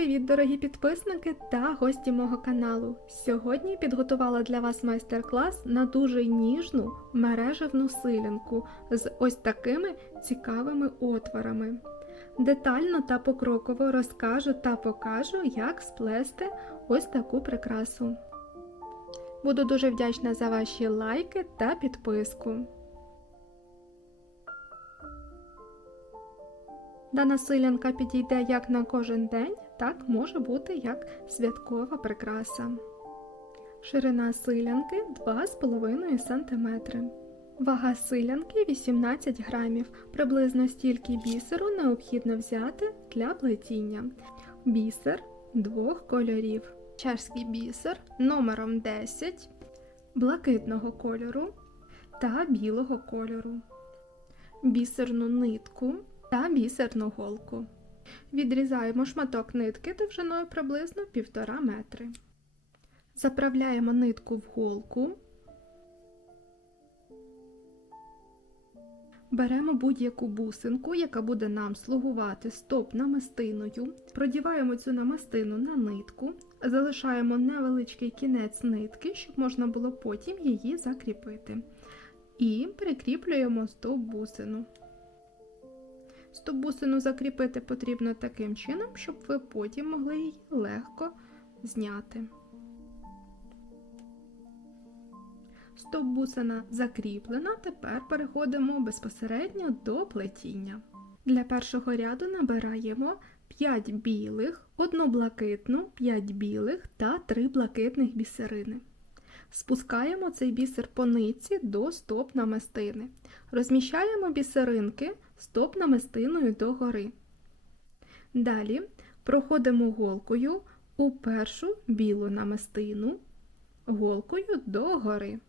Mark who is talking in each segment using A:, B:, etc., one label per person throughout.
A: Привіт, дорогі підписники та гості мого каналу. Сьогодні підготувала для вас майстер-клас на дуже ніжну мережевну силянку з ось такими цікавими отворами. Детально та покроково розкажу та покажу, як сплести ось таку прикрасу. Буду дуже вдячна за ваші лайки та підписку. Дана силянка підійде як на кожен день, так може бути як святкова прикраса. Ширина силянки 2,5 см. Вага силянки 18 грамів. Приблизно стільки бісеру необхідно взяти для плетіння. Бісер двох кольорів. Чешський бісер номером 10 блакитного кольору та білого кольору. Бісерну нитку та бісерну голку. Відрізаємо шматок нитки довжиною приблизно 1,5 метри. Заправляємо нитку в голку. Беремо будь-яку бусинку, яка буде нам слугувати стоп намистиною. Продіваємо цю намистину на нитку, залишаємо невеличкий кінець нитки, щоб можна було потім її закріпити. І прикріплюємо стоп бусину. Стоп-бусину закріпити потрібно таким чином, щоб ви потім могли її легко зняти. Стоп-бусина закріплена, тепер переходимо безпосередньо до плетіння. Для першого ряду набираємо 5 білих, 1 блакитну, 5 білих та 3 блакитних бісерини. Спускаємо цей бісер по нитці до стоп намистини. Розміщаємо бісеринки стоп намистиною догори. Далі проходимо голкою у першу білу намистину, голкою догори.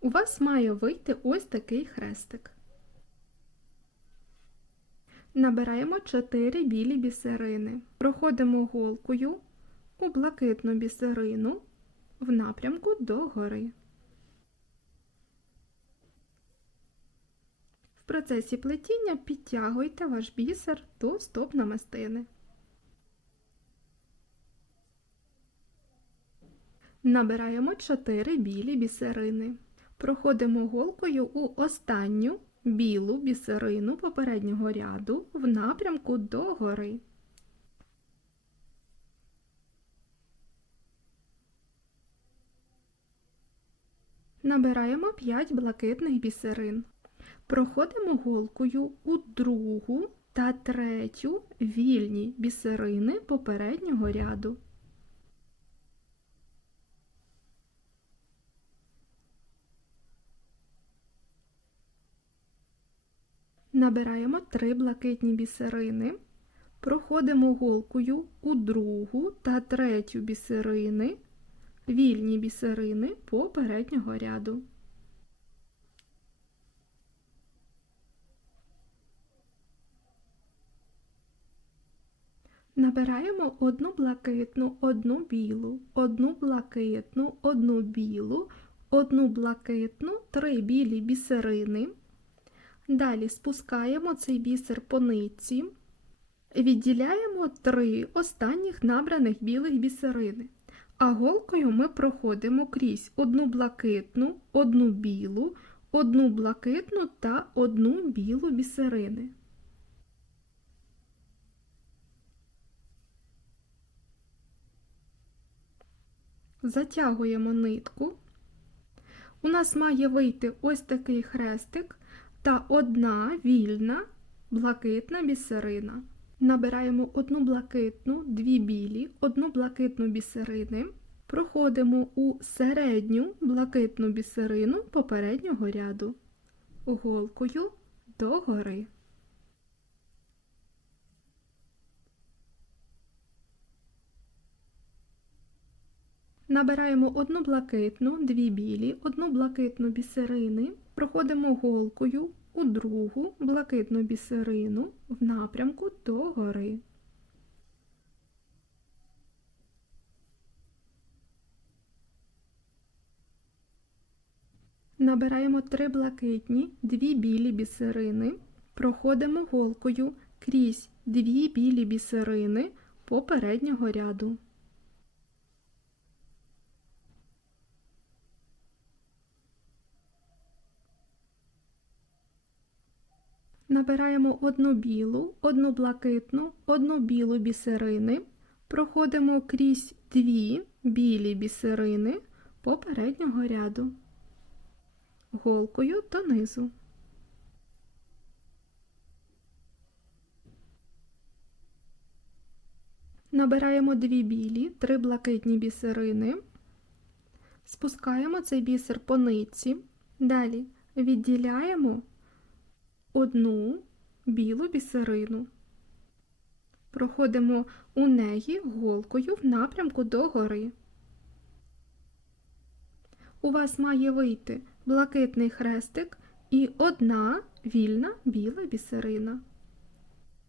A: У вас має вийти ось такий хрестик. Набираємо 4 білі бісерини. Проходимо голкою у блакитну бісерину в напрямку догори. В процесі плетіння підтягуйте ваш бісер до стоп намистини. Набираємо 4 білі бісерини. Проходимо голкою у останню білу бісерину попереднього ряду в напрямку догори. Набираємо 5 блакитних бісерин. Проходимо голкою у другу та третю вільні бісерини попереднього ряду. Набираємо 3 блакитні бісерини, проходимо голкою у другу та третю бісерини, вільні бісерини попереднього ряду. Набираємо одну блакитну, одну білу, одну блакитну, одну білу, одну блакитну, три білі бісерини. Далі спускаємо цей бісер по нитці, відділяємо три останніх набраних білих бісерини. А голкою ми проходимо крізь одну блакитну, одну білу, одну блакитну та одну білу бісерини. Затягуємо нитку. У нас має вийти ось такий хрестик та одна вільна блакитна бісерина. Набираємо одну блакитну, дві білі, одну блакитну бісерини. Проходимо у середню блакитну бісерину попереднього ряду голкою догори. Набираємо одну блакитну, дві білі, одну блакитну бісерини, проходимо голкою у другу блакитну бісерину в напрямку догори. Набираємо три блакитні, дві білі бісерини, Проходимо голкою крізь дві білі бісерини попереднього ряду. Набираємо одну білу, одну блакитну, одну білу бісерини, проходимо крізь дві білі бісерини попереднього ряду, голкою донизу. Набираємо дві білі, три блакитні бісерини, спускаємо цей бісер по нитці, далі відділяємо одну білу бісерину. Проходимо у неї голкою в напрямку догори. У вас має вийти блакитний хрестик і одна вільна біла бісерина.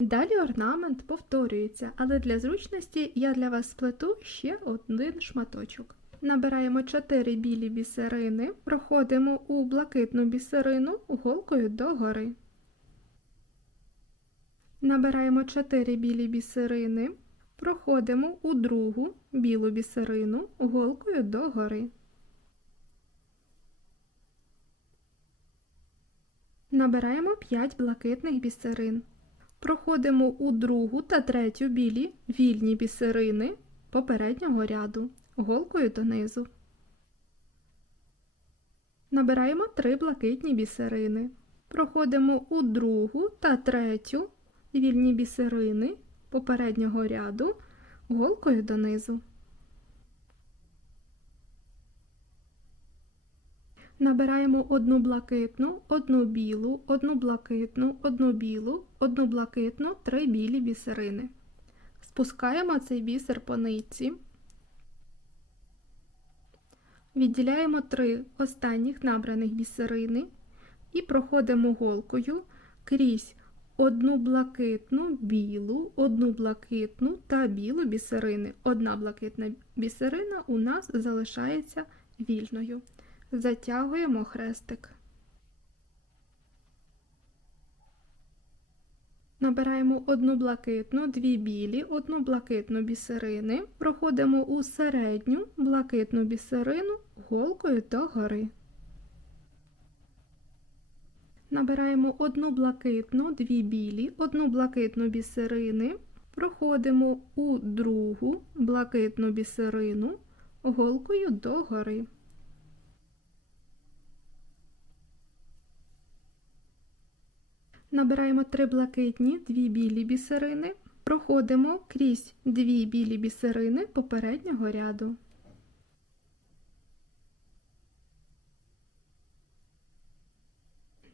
A: Далі орнамент повторюється, але для зручності я для вас сплету ще один шматочок. Набираємо 4 білі бісерини, проходимо у блакитну бісерину голкою догори. Набираємо 4 білі бісерини, проходимо у другу білу бісерину голкою догори. Набираємо 5 блакитних бісерин. Проходимо у другу та третю білі вільні бісерини попереднього ряду голкою донизу. Набираємо 3 блакитні бісерини. Проходимо у другу та третю вільні бісерини попереднього ряду голкою донизу. Набираємо одну блакитну, одну білу, одну блакитну, одну білу, одну блакитну, три білі бісерини. Спускаємо цей бісер по нитці. Відділяємо три останніх набраних бісерини і проходимо голкою крізь одну блакитну, білу, одну блакитну та білу бісерини. Одна блакитна бісерина у нас залишається вільною. Затягуємо хрестик. Набираємо одну блакитну, дві білі, одну блакитну бісерини, проходимо у середню блакитну бісерину голкою до гори. Набираємо одну блакитну, дві білі, одну блакитну бісерини, проходимо у другу блакитну бісерину голкою до гори. Набираємо три блакитні, дві білі бісерини, проходимо крізь дві білі бісерини попереднього ряду.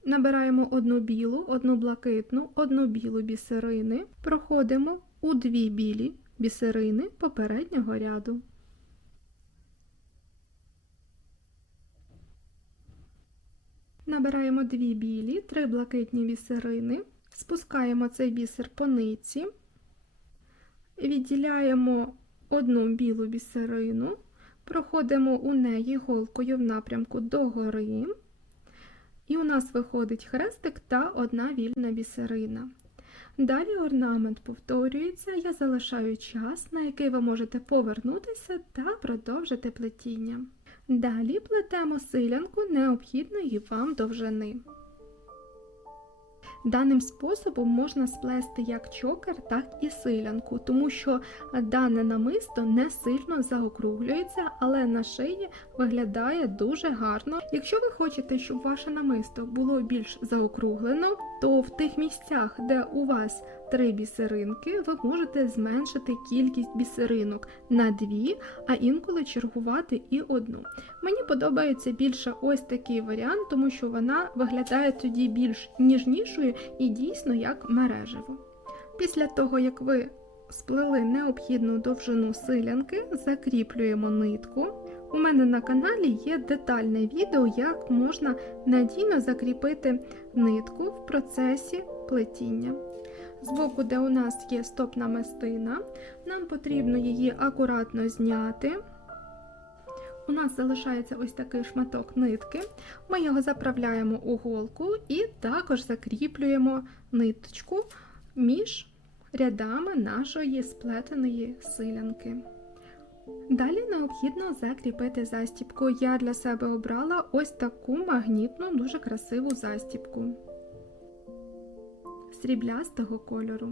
A: Набираємо одну білу, одну блакитну, одну білу бісерини, проходимо у дві білі бісерини попереднього ряду. Набираємо дві білі, три блакитні бісерини, спускаємо цей бісер по ниці, відділяємо одну білу бісерину, проходимо у неї голкою в напрямку догори, і у нас виходить хрестик та одна вільна бісерина. Далі орнамент повторюється, я залишаю час, на який ви можете повернутися та продовжити плетіння. Далі плетемо силянку необхідної вам довжини. Даним способом можна сплести як чокер, так і силянку, тому що дане намисто не сильно заокруглюється, але на шиї виглядає дуже гарно. Якщо ви хочете, щоб ваше намисто було більш заокруглено, то в тих місцях, де у вас три бісеринки, ви можете зменшити кількість бісеринок на дві, а інколи чергувати і одну. Мені подобається більше ось такий варіант, тому що вона виглядає тоді більш ніжнішою і дійсно як мережево. Після того, як ви сплели необхідну довжину силянки, закріплюємо нитку. У мене на каналі є детальне відео, як можна надійно закріпити нитку в процесі плетіння. Збоку, де у нас є стопна мастина, нам потрібно її акуратно зняти. У нас залишається ось такий шматок нитки. Ми його заправляємо у голку і також закріплюємо ниточку між рядами нашої сплетеної силянки. Далі необхідно закріпити застібку. Я для себе обрала ось таку магнітну, дуже красиву застібку сріблястого кольору.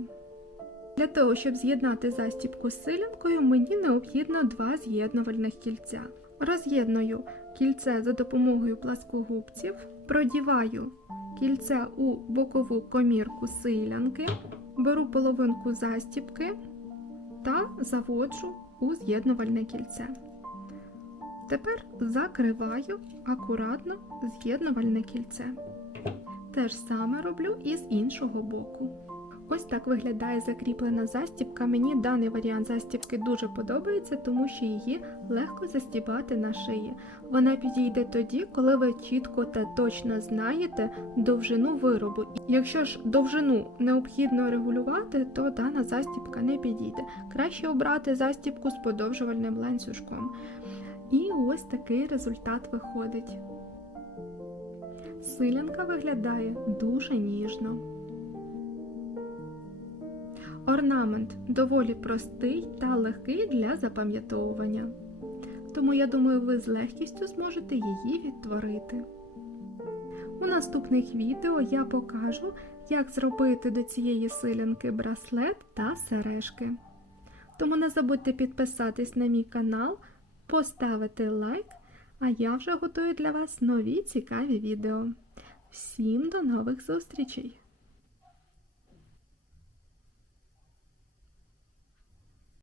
A: Для того, щоб з'єднати застібку з силянкою, мені необхідно два з'єднувальних кільця. Роз'єдную кільце за допомогою пласкогубців, продіваю кільце у бокову комірку силянки, беру половинку застібки та заводжу у з'єднувальне кільце. Тепер закриваю акуратно з'єднувальне кільце. Те ж саме роблю і з іншого боку. Ось так виглядає закріплена застібка. Мені даний варіант застібки дуже подобається, тому що її легко застібати на шиї. Вона підійде тоді, коли ви чітко та точно знаєте довжину виробу. Якщо ж довжину необхідно регулювати, то дана застібка не підійде. Краще обрати застібку з подовжувальним ланцюжком. І ось такий результат виходить. Силянка виглядає дуже ніжно. Орнамент доволі простий та легкий для запам'ятовування. Тому я думаю, ви з легкістю зможете її відтворити. У наступних відео я покажу, як зробити до цієї силянки браслет та сережки. Тому не забудьте підписатись на мій канал, поставити лайк, а я вже готую для вас нові цікаві відео. Всім до нових зустрічей!